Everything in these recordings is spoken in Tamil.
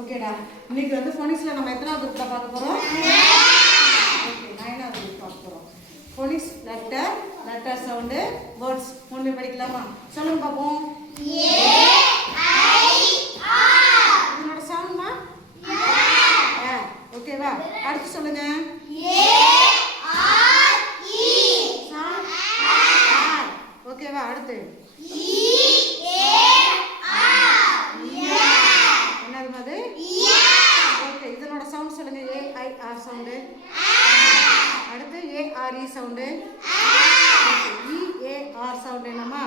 ஓகேடா. இன்னைக்கு வந்து ஃபோனிக்ஸ்ல நம்ம எத்தனாவது குரூப்ல பார்க்க போறோம்? ஓகே, 9வது குரூப் பார்க்க போறோம். ஃபோனிக்ஸ் லெட்டர் சவுண்ட் வேர்ட்ஸ் மூணுமே படிக்கலாமா? சொல்லுங்க பாப்போம். A I R. இதோட சவுண்ட்மா ஏ. ஓகேவா? அடுத்து சொல்லுங்க. A R E. Sound R. ஓகேவா? அடுத்து இ ஏ ஆர். என்னது அது? ஓகே, இதனோட சவுண்ட் சொல்லுங்க. A I R sound. அடுத்து A R E sound. E A R sound என்னமா?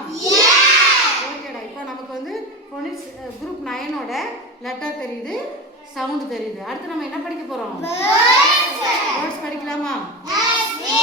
ஓகேடா. இப்போ நமக்கு வந்து ஃபோனிக்ஸ் குரூப் 9ஓட லெட்டர் தெரியுது, சவுண்ட் தெரியுது. அடுத்து நம்ம என்ன படிக்க போறோம்? வேர்ட்ஸ் படிக்கலாமா? ஓகே.